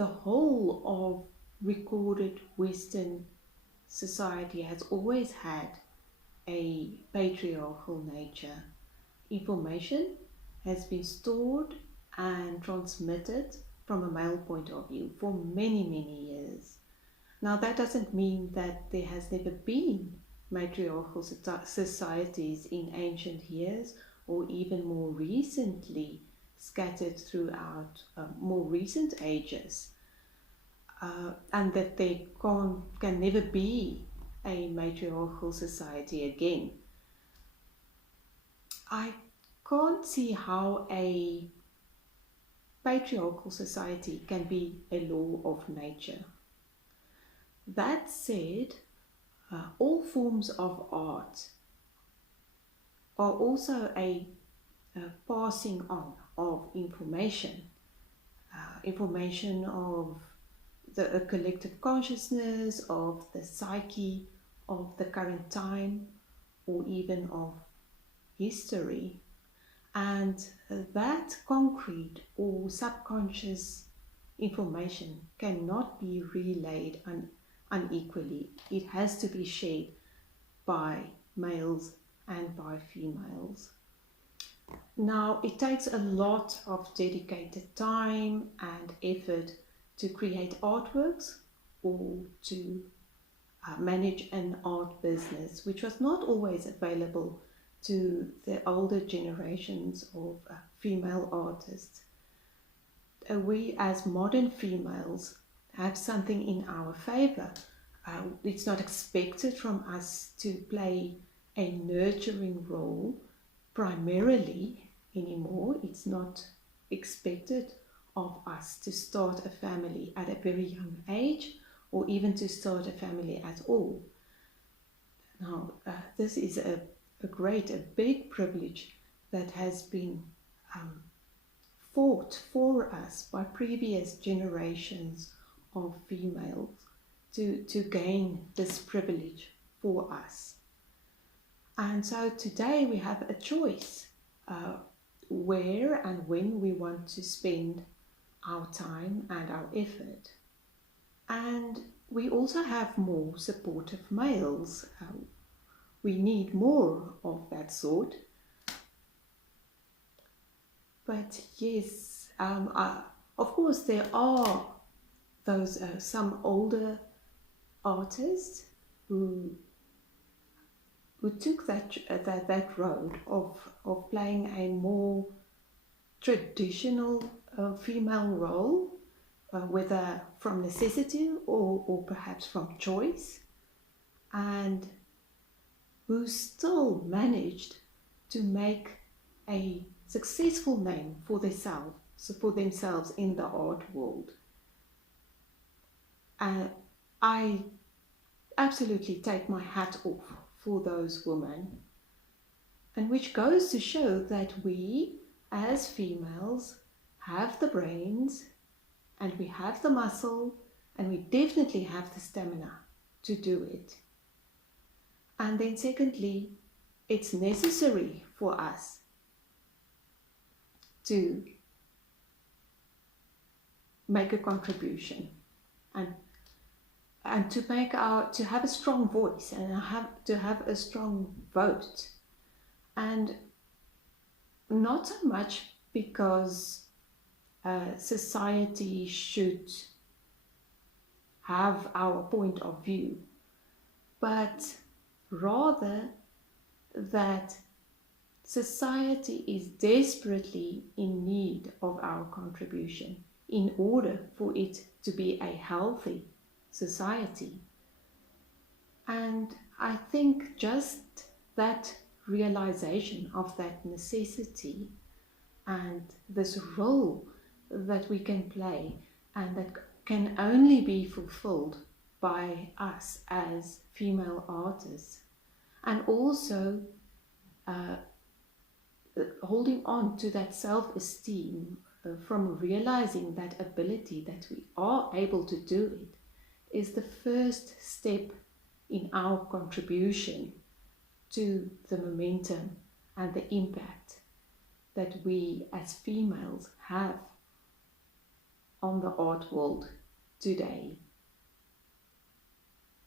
the whole of recorded Western society has always had a patriarchal nature. Information has been stored and transmitted from a male point of view for many, many years. Now, that doesn't mean that there has never been matriarchal societies in ancient years, or even more recently scattered throughout more recent ages, and that there can never be a matriarchal society again. I can't see how a patriarchal society can be a law of nature. That said, all forms of art are also a passing on of information, information of the collective consciousness, of the psyche, of the current time, or even of history. And that concrete or subconscious information cannot be relayed unequally. It has to be shared by males and by females. Now, it takes a lot of dedicated time and effort to create artworks or to manage an art business, which was not always available to the older generations of female artists. We as modern females have something in our favor. It's not expected from us to play a nurturing role primarily anymore. It's not expected of us to start a family at a very young age, or even to start a family at all. Now, this is a big privilege that has been fought for us by previous generations of females to gain this privilege for us. And so today we have a choice where and when we want to spend our time and our effort. And we also have more supportive males. We need more of that sort. But yes, of course there are those some older artists who took that road of playing a more traditional female role, whether from necessity or perhaps from choice, and who still managed to make a successful name for themselves in the art world. I absolutely take my hat off for those women, and which goes to show that we as females have the brains, and we have the muscle, and we definitely have the stamina to do it. And then secondly, it's necessary for us to make a contribution and to have a strong voice and to have a strong vote. And not so much because society should have our point of view, but rather that society is desperately in need of our contribution in order for it to be a healthy society. And I think just that realization of that necessity and this role that we can play, and that can only be fulfilled by us as female artists, and also holding on to that self-esteem from realizing that ability that we are able to do it, is the first step in our contribution to the momentum and the impact that we as females have. on the art world today.